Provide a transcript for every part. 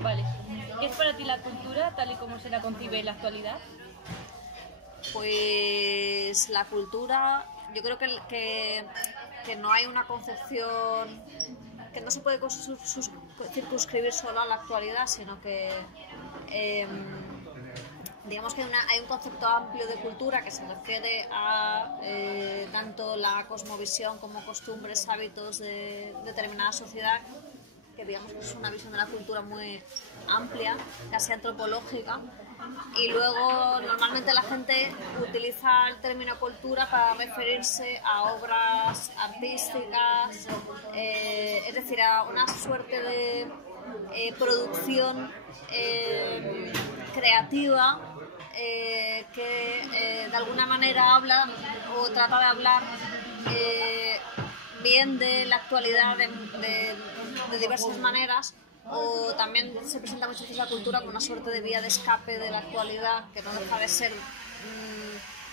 Vale. ¿Qué es para ti la cultura tal y como se la concibe en la actualidad? Pues la cultura, yo creo que no hay una concepción, que no se puede circunscribir solo a la actualidad, sino que eh, digamos que hay un concepto amplio de cultura que se refiere a tanto la cosmovisión como costumbres, hábitos de determinada sociedad, que digamos que es una visión de la cultura muy amplia, casi antropológica. Y luego normalmente la gente utiliza el término cultura para referirse a obras artísticas, es decir, a una suerte de producción creativa que de alguna manera habla o trata de hablar bien de la actualidad de diversas maneras, o también se presenta muchas veces la cultura como una suerte de vía de escape de la actualidad, que no deja de ser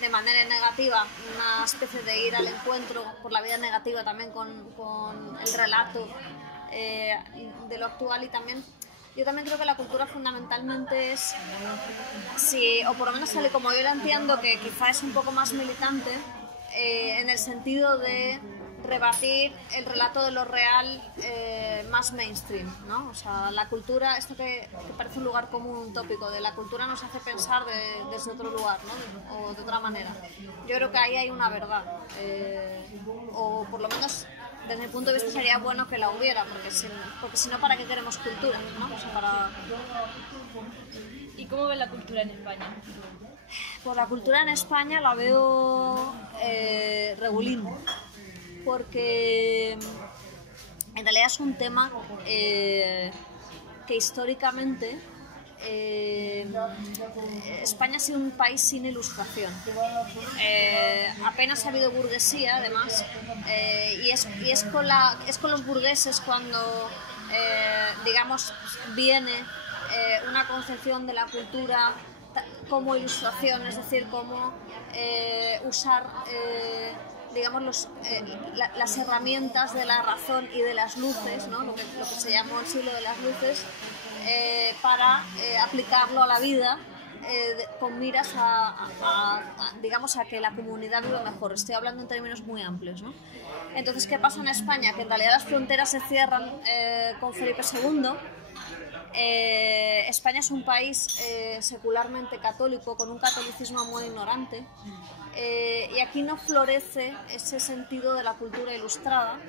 de manera negativa una especie de ir al encuentro por la vía negativa también con el relato de lo actual. Y también yo también creo que la cultura fundamentalmente es, sí, o por lo menos como yo la entiendo, que quizá es un poco más militante, en el sentido de rebatir el relato de lo real más mainstream, ¿no? O sea, la cultura, esto que parece un lugar común, un tópico, de la cultura nos hace pensar desde otro lugar, ¿no? O de otra manera. Yo creo que ahí hay una verdad, o por lo menos desde mi punto de vista sería bueno que la hubiera, porque si no, ¿para qué queremos cultura, ¿no? O sea, ¿Y cómo ves la cultura en España? Pues la cultura en España la veo regulín, porque en realidad es un tema que históricamente España ha sido un país sin ilustración. Apenas ha habido burguesía, además, y es con los burgueses cuando, digamos, viene una concepción de la cultura como ilustración, es decir, cómo usar digamos las herramientas de la razón y de las luces, ¿no? lo que se llamó el siglo de las luces, para aplicarlo a la vida, con miras digamos, a que la comunidad viva mejor. Estoy hablando en términos muy amplios, ¿no? Entonces, ¿qué pasa en España? Que en realidad las fronteras se cierran con Felipe II. España es un país secularmente católico, con un catolicismo muy ignorante, y aquí no florece ese sentido de la cultura ilustrada,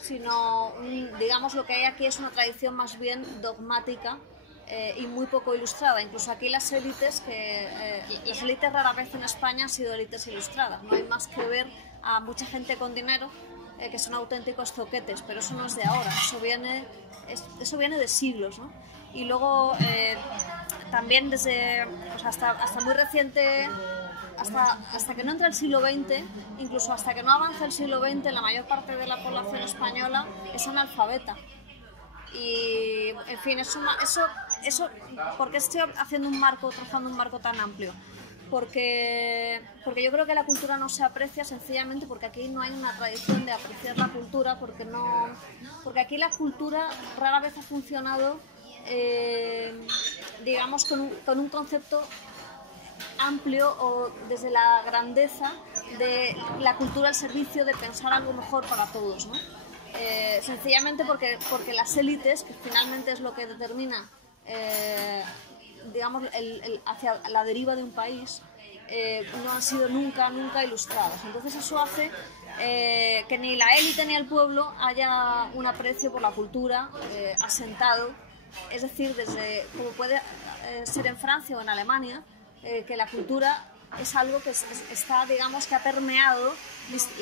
sino, digamos, lo que hay aquí es una tradición más bien dogmática y muy poco ilustrada. Incluso aquí las élites rara vez en España han sido élites ilustradas. No hay más que ver a mucha gente con dinero que son auténticos zoquetes, pero eso no es de ahora, eso viene de siglos, ¿no? Y luego también desde, pues hasta muy reciente, hasta que no entra el siglo XX, incluso hasta que no avanza el siglo XX, la mayor parte de la población española es analfabeta. Y, en fin, eso ¿por qué estoy trazando un marco tan amplio? Porque yo creo que la cultura no se aprecia sencillamente porque aquí no hay una tradición de apreciar la cultura, porque aquí la cultura rara vez ha funcionado, digamos, con un concepto amplio o desde la grandeza de la cultura al servicio de pensar algo mejor para todos, ¿no? Sencillamente porque las élites, que finalmente es lo que determina digamos, hacia la deriva de un país, no han sido nunca ilustrados. Entonces eso hace que ni la élite ni el pueblo haya un aprecio por la cultura asentado, es decir, desde como puede ser en Francia o en Alemania, que la cultura es algo que está, digamos, que ha permeado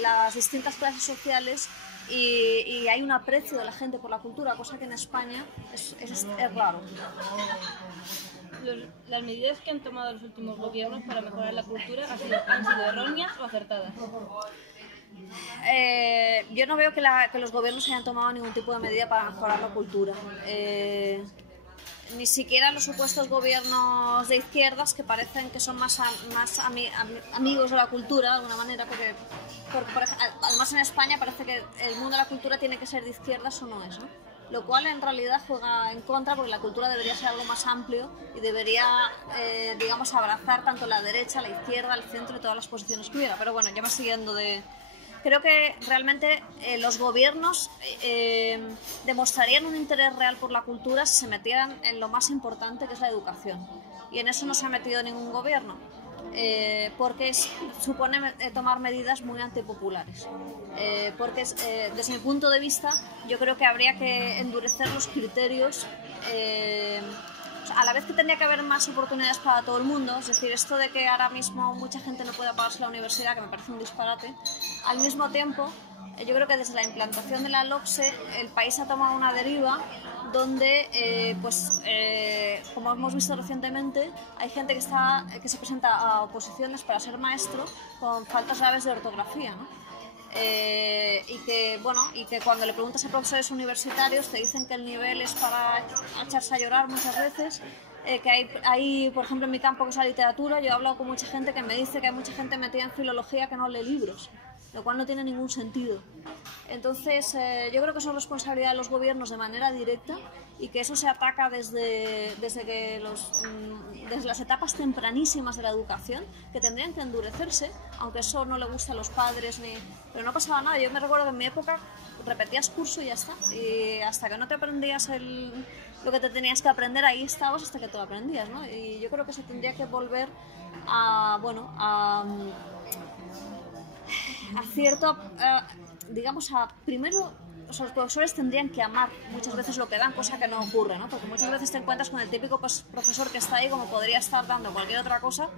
las distintas clases sociales, y hay un aprecio de la gente por la cultura, cosa que en España es raro. ¿Las medidas que han tomado los últimos gobiernos para mejorar la cultura han sido erróneas o acertadas? Yo no veo que los gobiernos hayan tomado ningún tipo de medida para mejorar la cultura. Ni siquiera los supuestos gobiernos de izquierdas, que parecen que son más amigos de la cultura de alguna manera, porque además en España parece que el mundo de la cultura tiene que ser de izquierdas o no es, ¿no? lo cual en realidad juega en contra porque la cultura debería ser algo más amplio y debería, digamos, abrazar tanto la derecha, la izquierda, el centro y todas las posiciones que hubiera. Pero bueno, ya me siguiendo de... Creo que realmente los gobiernos demostrarían un interés real por la cultura si se metieran en lo más importante, que es la educación. Y en eso no se ha metido ningún gobierno, porque supone tomar medidas muy antipopulares. Porque desde mi punto de vista yo creo que habría que endurecer los criterios, a la vez que tendría que haber más oportunidades para todo el mundo. Es decir, esto de que ahora mismo mucha gente no pueda pagarse la universidad, que me parece un disparate. Al mismo tiempo, yo creo que desde la implantación de la LOMSE el país ha tomado una deriva donde, como hemos visto recientemente, hay gente que se presenta a oposiciones para ser maestro con faltas graves de ortografía, ¿no? Y que cuando le preguntas a profesores universitarios te dicen que el nivel es para echarse a llorar muchas veces. Que hay, por ejemplo, en mi campo, que es la literatura, yo he hablado con mucha gente que me dice que hay mucha gente metida en filología que no lee libros, lo cual no tiene ningún sentido. Entonces, yo creo que eso es responsabilidad de los gobiernos de manera directa, y que eso se ataca desde las etapas tempranísimas de la educación, que tendrían que endurecerse, aunque eso no le gusta a los padres, pero no pasaba nada. Yo me recuerdo que en mi época repetías curso y ya está, y hasta que no te aprendías lo que te tenías que aprender, ahí estabas hasta que te lo aprendías, ¿no? Y yo creo que se tendría que volver a primero, o sea, los profesores tendrían que amar muchas veces lo que dan, cosa que no ocurre, ¿no? Porque muchas veces te encuentras con el típico profesor que está ahí, como podría estar dando cualquier otra cosa,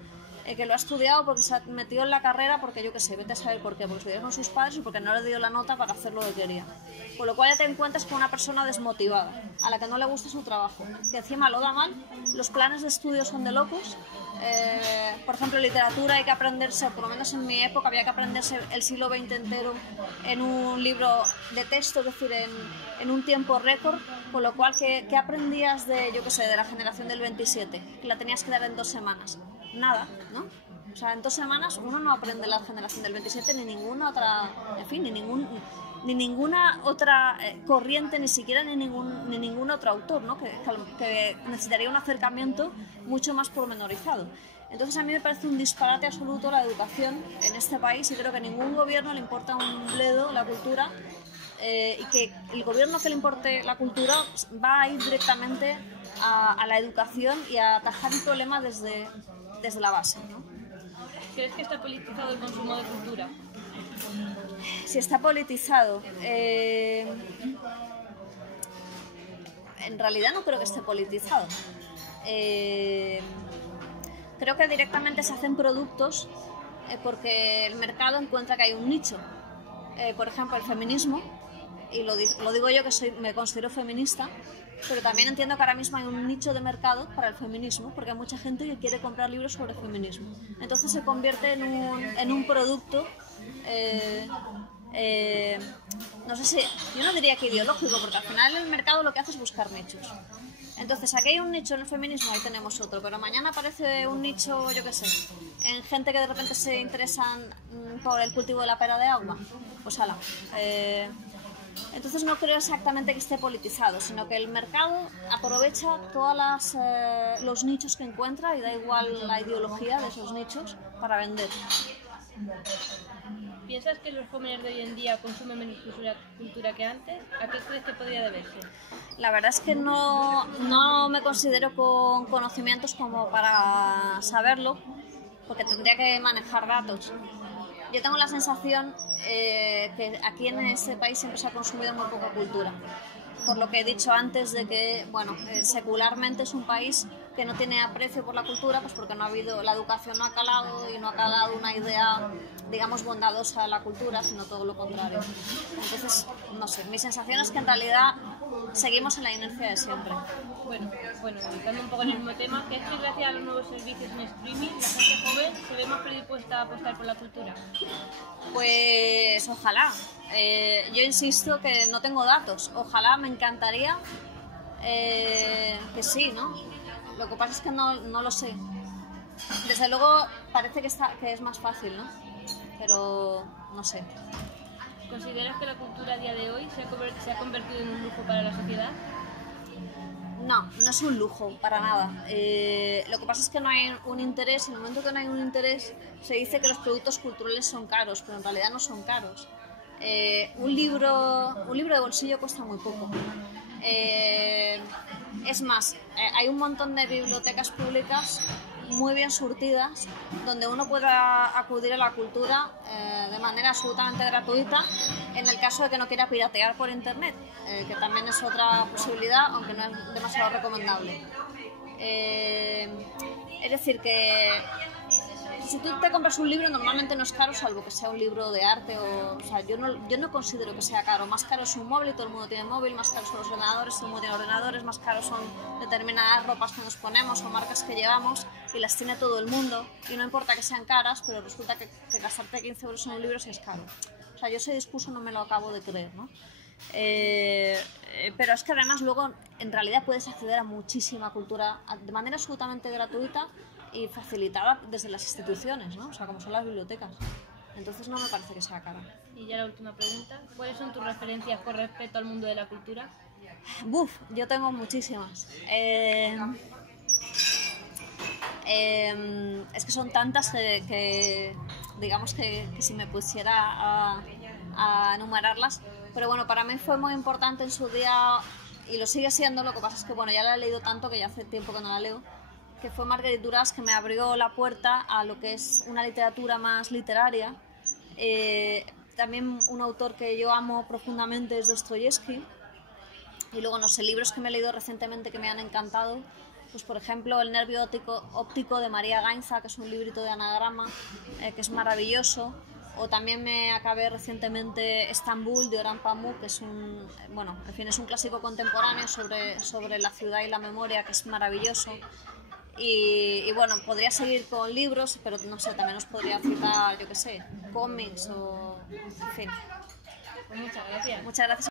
que lo ha estudiado porque se ha metido en la carrera, porque yo qué sé, vete a saber por qué, porque estudiaron con sus padres y porque no le dio la nota para hacer lo que quería. Con lo cual ya te encuentras con una persona desmotivada, a la que no le gusta su trabajo, que encima lo da mal, los planes de estudio son de locos. Por ejemplo, literatura hay que aprenderse, por lo menos en mi época había que aprenderse el siglo XX entero en un libro de texto, es decir, en un tiempo récord, con lo cual, ¿qué aprendías de la generación del 27? Que la tenías que dar en 2 semanas. Nada, ¿no? O sea, en 2 semanas uno no aprende la generación del 27 ni ninguna otra, en fin, ni ninguna otra corriente, ni siquiera ni ningún otro autor, ¿no? que necesitaría un acercamiento mucho más pormenorizado. Entonces a mí me parece un disparate absoluto la educación en este país, y creo que a ningún gobierno le importa un bledo la cultura, y que el gobierno que le importe la cultura va a ir directamente a la educación y a atajar el problema desde la base, ¿no? ¿Crees que está politizado el consumo de cultura? Si está politizado, en realidad no creo que esté politizado. Creo que directamente se hacen productos porque el mercado encuentra que hay un nicho. Por ejemplo, el feminismo, y lo digo yo que me considero feminista, pero también entiendo que ahora mismo hay un nicho de mercado para el feminismo, porque hay mucha gente que quiere comprar libros sobre feminismo. Entonces se convierte en un producto, no sé si, yo no diría que ideológico, porque al final el mercado lo que hace es buscar nichos. Entonces aquí hay un nicho en el feminismo, ahí tenemos otro, pero mañana aparece un nicho, yo qué sé, en gente que de repente se interesan por el cultivo de la pera de agua, pues ala. Entonces no creo exactamente que esté politizado, sino que el mercado aprovecha todos los nichos que encuentra, y da igual la ideología de esos nichos, para vender. ¿Piensas que los jóvenes de hoy en día consumen menos cultura que antes? ¿A qué crees que podría deberse? La verdad es que no me considero con conocimientos como para saberlo, porque tendría que manejar datos. Yo tengo la sensación que aquí en este país siempre se ha consumido muy poca cultura, por lo que he dicho antes de que, secularmente es un país que no tiene aprecio por la cultura, pues porque la educación no ha calado, y no ha calado una idea, digamos, bondadosa de la cultura, sino todo lo contrario. Entonces, no sé, mi sensación es que en realidad seguimos en la inercia de siempre. Bueno, entrando un poco en el mismo tema, ¿crees que gracias a los nuevos servicios en streaming la gente joven se ve más predispuesta a apostar por la cultura? Pues ojalá. Yo insisto que no tengo datos. Ojalá, me encantaría que sí, ¿no? Lo que pasa es que no lo sé. Desde luego parece que es más fácil, ¿no? Pero no sé. ¿Consideras que la cultura a día de hoy se ha convertido en un lujo para la sociedad? No, no es un lujo, para nada. Lo que pasa es que no hay un interés, en el momento que no hay un interés, se dice que los productos culturales son caros, pero en realidad no son caros. Un libro de bolsillo cuesta muy poco. Es más, hay un montón de bibliotecas públicas muy bien surtidas donde uno pueda acudir a la cultura de manera absolutamente gratuita en el caso de que no quiera piratear por internet, que también es otra posibilidad, aunque no es demasiado recomendable. Es decir, que si tú te compras un libro normalmente no es caro, salvo que sea un libro de arte o sea, yo no considero que sea caro. Más caro es un móvil, todo el mundo tiene móvil, más caros son los ordenadores, todo el mundo tiene ordenadores, más caros son determinadas ropas que nos ponemos o marcas que llevamos y las tiene todo el mundo y no importa que sean caras, pero resulta que gastarte 15 euros en un libro sí es caro. O sea, yo ese discurso no me lo acabo de creer, ¿no? Pero es que además luego en realidad puedes acceder a muchísima cultura de manera absolutamente gratuita y facilitada desde las instituciones, ¿no? O sea, como son las bibliotecas. Entonces no me parece que sea cara. Y ya la última pregunta, ¿cuáles son tus referencias con respecto al mundo de la cultura? Yo tengo muchísimas. Es que son tantas que digamos que si me pusiera a enumerarlas, pero bueno, para mí fue muy importante en su día y lo sigue siendo, lo que pasa es que bueno, ya la he leído tanto que ya hace tiempo que no la leo, que fue Marguerite Duras, que me abrió la puerta a lo que es una literatura más literaria. También un autor que yo amo profundamente es Dostoyevsky. Y luego, no sé, libros que me he leído recientemente que me han encantado, pues por ejemplo El nervio óptico de María Gainza, que es un librito de anagrama, que es maravilloso. O también me acabé recientemente Estambul de Orhan Pamuk, que es es un clásico contemporáneo sobre la ciudad y la memoria, que es maravilloso. Y bueno, podría seguir con libros, pero no sé, también os podría citar, yo qué sé, cómics o en fin. Pues muchas gracias. Muchas gracias.